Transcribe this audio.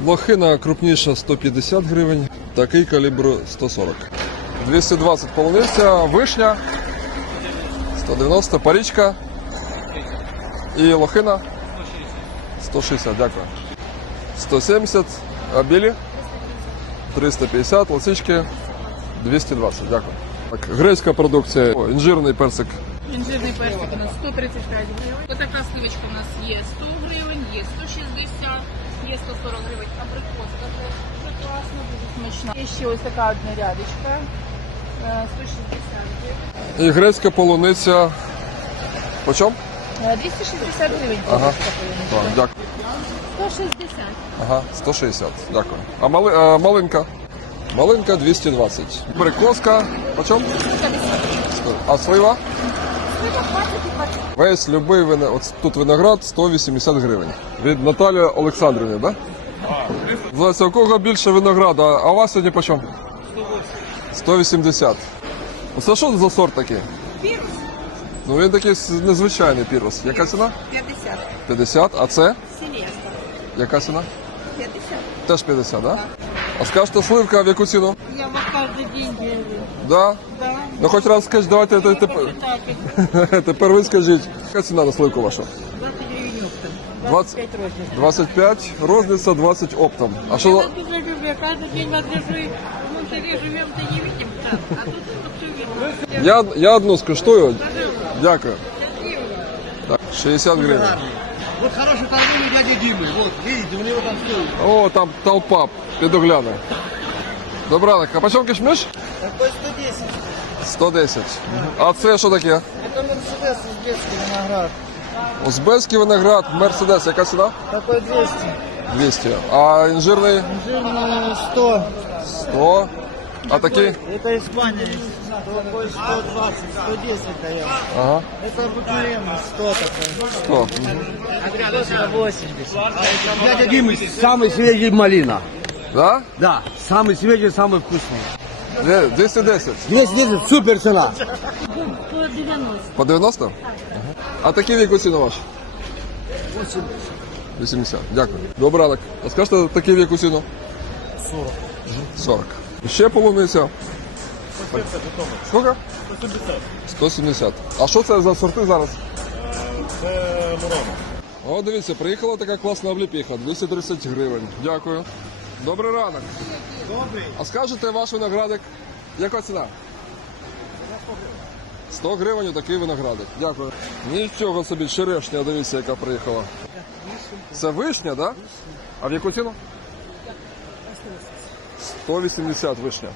Лохина крупніша 150 гривень, такий калібр 140. 220 полуниця, вишня, 190, парічка і лохина 160, дякую. 170, а білі 350, лисички 220, дякую. Так, грецька продукція, О, інжирний персик Інжирний персик у нас 135 гривень. Отака сливочка у нас є 100 гривень, є 160, є 140 гривень. Абрикоска теж дуже класно, дуже смачна. Є ще ось така одна рядочка. е, 160 гривень. і грецька полуниця. По чому? Е, 260 гривень. Ага. Так, дякую. 160. Ага, 160, дякую. А мали, а, малинка? Малинка 220. Прикоска, по чому? 50. А слива? Весь любий вина, от тут виноград 180 гривень. Від Наталі Олександрівни, так? Да? Злася, у кого більше винограду, а у вас сьогодні по чому? 180. Це що за сорт такий? Пірус Ну він такий незвичайний пірус. Яка ціна? 50. 50, а це? Сінєста Яка ціна? 50. Теж 50, так? Да? А скажете, сливка в яку ціну? Я вас кожен день делаю. Да? Да. Ну хоч раз скажіть, давайте те- тепер. Так, Тепер ви скажіть, яка ціна на сливку вашу? 20 гривень оптом. 20. 25 розниць. 25, розниця 20 оптом. А Я що? вас дуже люблю, я каждый день вас держу. В Монтаре живем, то не видим так. А тут все видно. Я, я одну скуштую. Пожалуйста, Дякую. счастливо. Так, 60 гривень. Вот хороший торговый дядя Димы. Вот, видите, у него там все. О, там толпа, піду гляну. Добра, а по чому кишмиш? Такой 110. 110. А це що таке? Это Мерседес узбекский виноград. Узбекський виноград, Мерседес, яка ціна? Такой 200. 200. А інжирний Жирный 100. 100. А такий? Это Испания. Такой 120, 110 дает. Ага, Это обыкновенно 100 такой. 100. 180. Дядя Димы, самый свежий малина. Да? Да, самый свежий, самый вкусный. Де- 210. 210, супер цена. По 90? Ага. А такий в яку ціну ваш? 80. Дякую. Добрий ранок. А скажете такий в яку ціну? 40. 40. Ще полуниця. Скільки? 170. 170. А що це за сорти зараз? Це Мурано. О, дивіться, приїхала така класна обліпіха. 230 гривень. Дякую. Добрий ранок. Добрий. А скажете ваш виноградик? Яка ціна? 100 гривень такий виноградик. Дякую. Нічого собі, черешня, дивіться, яка приїхала. Це вишня, так? Да? А в яку ціну? 180 вишня.